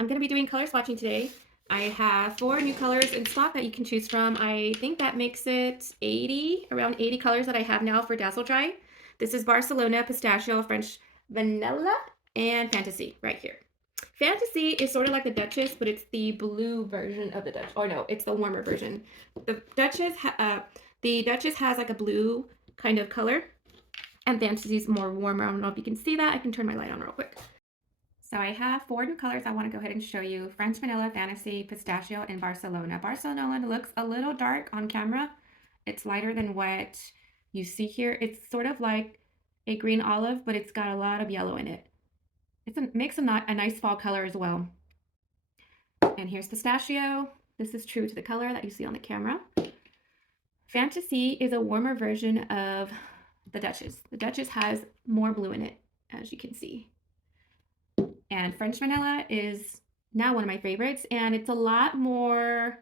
I'm going to be doing color swatching today. I have 4 new colors in stock that you can choose from. I think that makes it 80, around 80 colors that I have now for Dazzle Dry. This is Barcelona, Pistachio, French Vanilla, and Fantasy right here. Fantasy is sort of like the Duchess, but it's the blue version of the Duchess. Oh no, it's the warmer version. The the Duchess has like a blue kind of color, and Fantasy is more warmer. I don't know if you can see that. I can turn my light on real quick. So I have 4 new colors I want to go ahead and show you. French Vanilla, Fantasy, Pistachio, and Barcelona. Barcelona looks a little dark on camera. It's lighter than what you see here. It's sort of like a green olive, but it's got a lot of yellow in it. It makes a nice fall color as well. And here's Pistachio. This is true to the color that you see on the camera. Fantasy is a warmer version of the Duchess. The Duchess has more blue in it, as you can see. And French Vanilla is now one of my favorites, and it's a lot more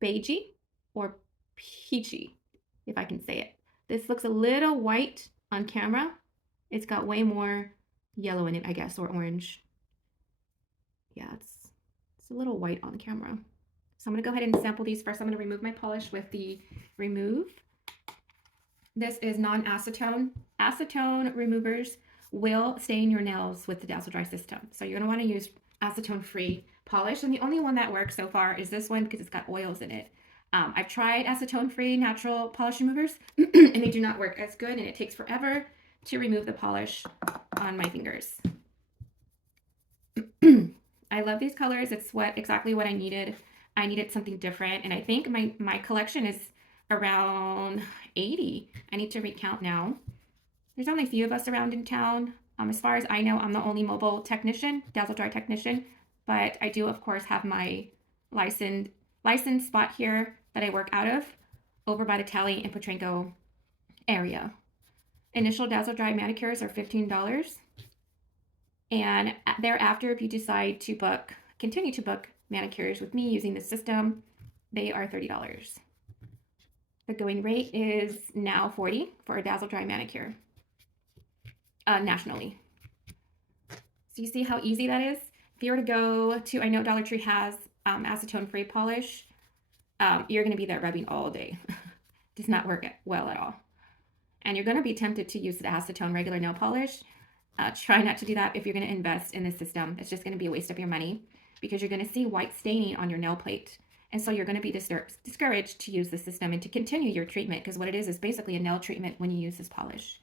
beigey or peachy, if I can say it. This looks a little white on camera. It's got way more yellow in it, I guess, or orange. Yeah, it's a little white on camera. So I'm gonna go ahead and sample these first. I'm gonna remove my polish with the Remove. This is non-acetone. Acetone removers will stain your nails with the Dazzle Dry system. So you're gonna wanna use acetone-free polish. And the only one that works so far is this one because it's got oils in it. I've tried acetone-free natural polish removers and they do not work as good, and it takes forever to remove the polish on my fingers. I love these colors. It's exactly what I needed. I needed something different, and I think my collection is around 80. I need to recount now. There's only a few of us around in town. As far as I know, I'm the only mobile technician, Dazzle Dry technician, but I do, of course, have my licensed spot here that I work out of over by the Tally and Potranco area. Initial Dazzle Dry manicures are $15. And thereafter, if you decide to continue to book manicures with me using the system, they are $30. The going rate is now $40 for a Dazzle Dry manicure nationally. So you see how easy that is? If you were to go to, I know Dollar Tree has acetone-free polish, you're going to be there rubbing all day. Does not work well at all. And you're going to be tempted to use the acetone regular nail polish. Try not to do that if you're going to invest in this system. It's just going to be a waste of your money because you're going to see white staining on your nail plate. And so you're going to be discouraged to use the system and to continue your treatment, because what it is basically a nail treatment when you use this polish.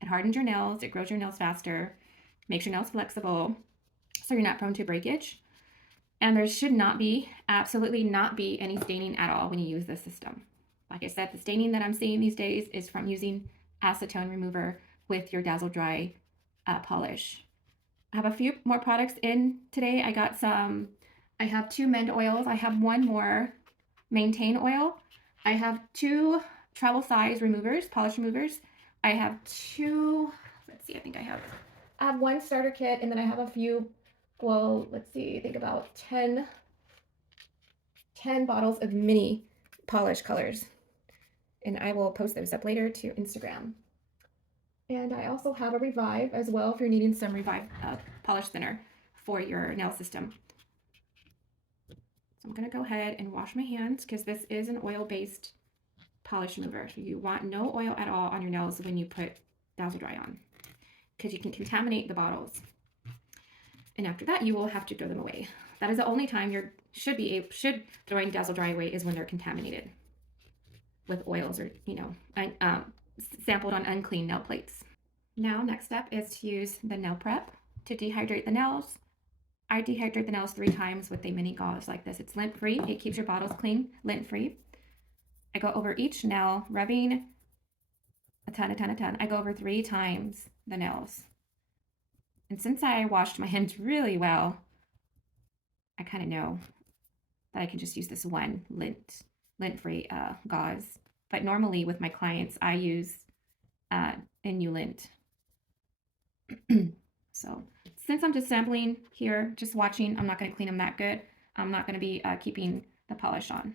It hardens your nails, it grows your nails faster, makes your nails flexible, so you're not prone to breakage. And there should absolutely not be any staining at all when you use this system. Like I said, the staining that I'm seeing these days is from using acetone remover with your Dazzle Dry polish. I have a few more products in today. I have 2 Mend oils. I have 1 more Maintain oil. I have 2 travel size removers, polish removers. I have 2, let's see, I have 1 starter kit, and then I have a few, well, let's see, I think about 10 bottles of mini polish colors. And I will post those up later to Instagram. And I also have a Revive as well if you're needing some Revive polish thinner for your nail system. So I'm going to go ahead and wash my hands because this is an oil-based polish remover. So you want no oil at all on your nails when you put Dazzle Dry on, because you can contaminate the bottles. And after that, you will have to throw them away. That is the only time you should throwing Dazzle Dry away, is when they're contaminated with oils or, sampled on unclean nail plates. Now, next step is to use the nail prep to dehydrate the nails. I dehydrate the nails 3 times with a mini gauze like this. It's lint-free. It keeps your bottles clean, lint-free. I go over each nail, rubbing a ton. I go over 3 times the nails. And since I washed my hands really well, I kind of know that I can just use this one lint-free gauze. But normally with my clients, I use Inulint. So since I'm just sampling here, just watching, I'm not going to clean them that good. I'm not going to be keeping the polish on.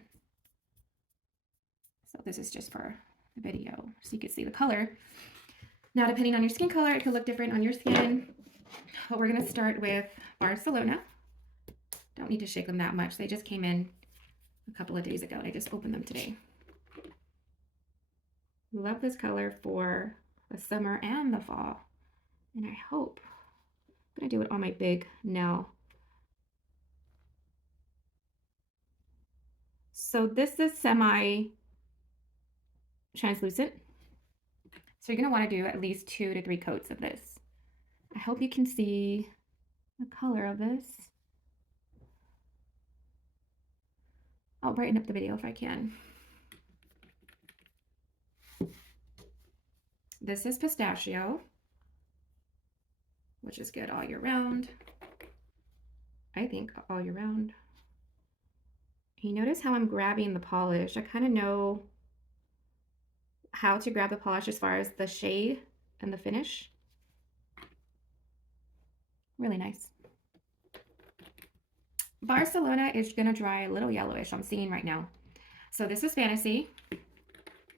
So this is just for the video, so you can see the color. Now, depending on your skin color, it could look different on your skin. But we're going to start with Barcelona. Don't need to shake them that much. They just came in a couple of days ago and I just opened them today. Love this color for the summer and the fall. And I hope I'm gonna do it on my big nail. So this is semi translucent. So you're gonna wanna do at least 2 to 3 coats of this. I hope you can see the color of this. I'll brighten up the video if I can. This is pistachio, which is good all year round. I think all year round. You notice how I'm grabbing the polish. I kind of know how to grab the polish as far as the shade and the finish. Really nice. Barcelona is gonna dry a little yellowish, I'm seeing right now. So this is Fantasy.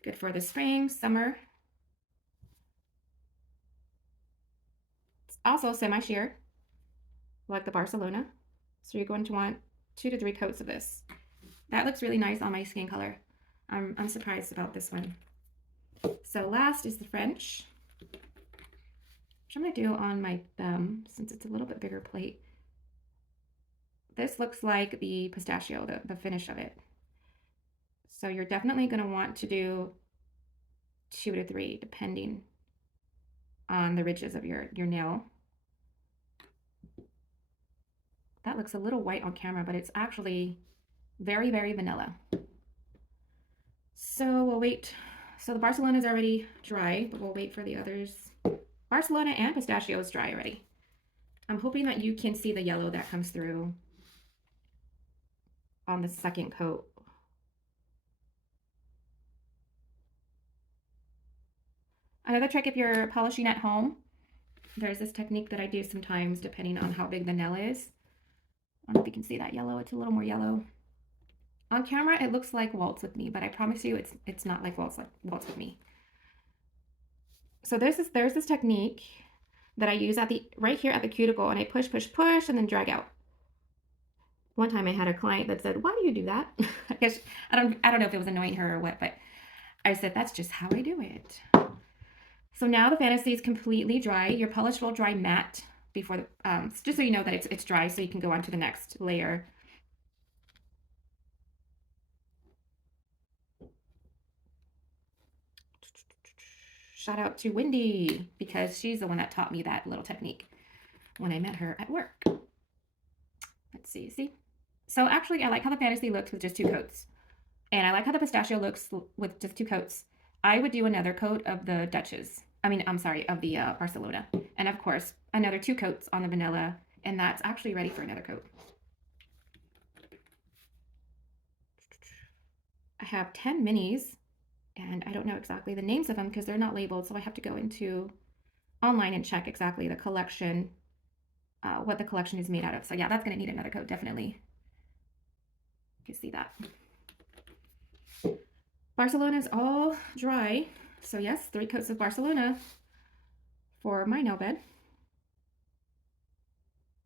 Good for the spring, summer. It's also semi-sheer, like the Barcelona. So you're going to want 2 to 3 coats of this. That looks really nice on my skin color. I'm surprised about this one. So last is the French, which I'm gonna do on my thumb since it's a little bit bigger plate. This looks like the pistachio, the finish of it. So you're definitely gonna want to do 2 to 3 depending on the ridges of your nail. That looks a little white on camera, but it's actually very, very vanilla. So we'll wait. So the Barcelona is already dry, but we'll wait for the others. Barcelona and pistachio is dry already. I'm hoping that you can see the yellow that comes through on the second coat. Another trick if you're polishing at home, there's this technique that I do sometimes depending on how big the nail is. I don't know if you can see that yellow. It's a little more yellow. On camera, it looks like Waltz With Me, but I promise you it's not like Waltz With Me. So there's this technique that I use right here at the cuticle, and I push, push, push, and then drag out. One time I had a client that said, "Why do you do that?" I guess I don't know if it was annoying her or what, but I said that's just how I do it. So now the Fantasy is completely dry. Your polish will dry matte before the just so you know that it's dry, so you can go on to the next layer. Shout out to Wendy, because she's the one that taught me that little technique when I met her at work. Let's see. So actually, I like how the Fantasy looks with just 2 coats. And I like how the pistachio looks with just 2 coats. I would do another coat of the Duchess. Of the Barcelona. And of course, another 2 coats on the vanilla. And that's actually ready for another coat. I have 10 minis. And I don't know exactly the names of them because they're not labeled. So I have to go into online and check exactly the collection, what the collection is made out of. So yeah, that's going to need another coat, definitely. You can see that. Barcelona is all dry. So yes, 3 coats of Barcelona for my nail bed.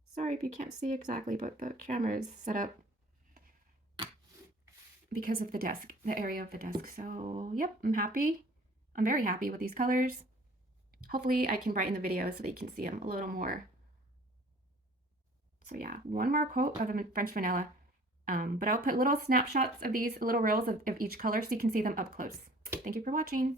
Sorry if you can't see exactly, but the camera is set up because of the desk, the area of the desk. So yep, I'm happy. I'm very happy with these colors. Hopefully I can brighten the video so that you can see them a little more. So yeah, one more coat of the French vanilla. But I'll put little snapshots of these little reels of each color so you can see them up close. Thank you for watching.